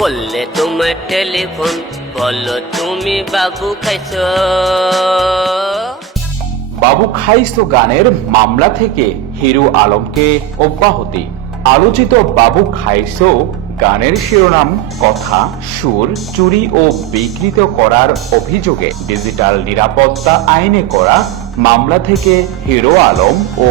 করলে তোমার টেলিফোন, বলো তুমি বাবু খাইছো। বাবু খাইছো গানের মামলা থেকে হিরো আলমকে অব্যাহতি। আলোচিত বাবু খাইছো গানের শিরোনাম, কথা, সুর, চুরি ও বিকৃত করার অভিযোগে ডিজিটাল নিরাপত্তা আইনে করা মামলা থেকে হিরো আলম ও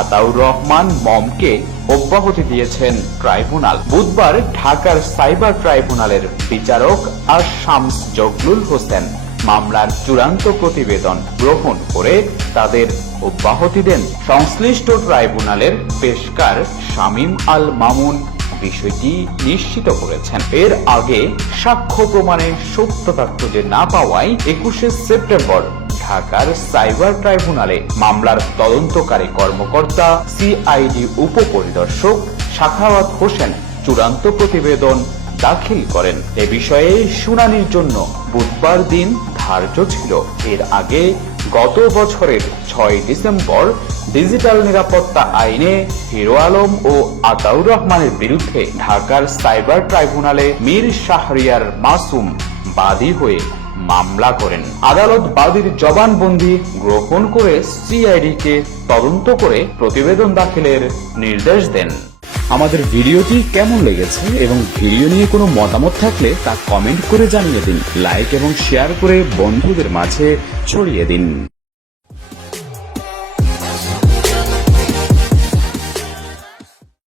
আতাউর রহমান মমকে অব্যাহতি দিয়েছেন ট্রাইব্যুনাল। বুধবার ঢাকার সাইবার ট্রাইব্যুনালের বিচারক আর শামস জগলুল হোসেন মামলার চূড়ান্ত প্রতিবেদন গ্রহণ করে তাদের অব্যাহতি দেন। সংশ্লিষ্ট ট্রাইব্যুনালের পেশকার শামীম আল মামুন বিষয়টি নিশ্চিত করেছেন। এর আগে সাক্ষ্য প্রমাণে সত্যতা খুঁজে না পাওয়ায় একুশে সেপ্টেম্বর ঢাকার সাইবার ট্রাইব্যুনালে মামলার তদন্তকারী কর্মকর্তা, সিআইডি উপপরিদর্শক শাখাওয়াত হোসেন চূড়ান্ত প্রতিবেদন দাখিল করেন। এ বিষয়ে শুনানির জন্য বুধবার দিন ধার্য ছিল। এর আগে গত বছরের ছয় ডিসেম্বর ডিজিটাল নিরাপত্তা আইনে হিরো আলম ও আতাউর রহমানের বিরুদ্ধে ঢাকার সাইবার ট্রাইব্যুনালে মীর শাহরিয়ার মাসুম বাদী হয়ে মামলা করেন। আদালত বাদীর জবানবন্দি গ্রহণ করে সিআইডিকে তদন্ত করে প্রতিবেদন দাখিলের নির্দেশ দেন। আমাদের ভিডিওটি কেমন লেগেছে এবং ভিডিও নিয়ে কোনো মতামত থাকলে তা কমেন্ট করে জানিয়ে দিন। লাইক এবং শেয়ার করে বন্ধুদের মাঝে ছড়িয়ে দিন।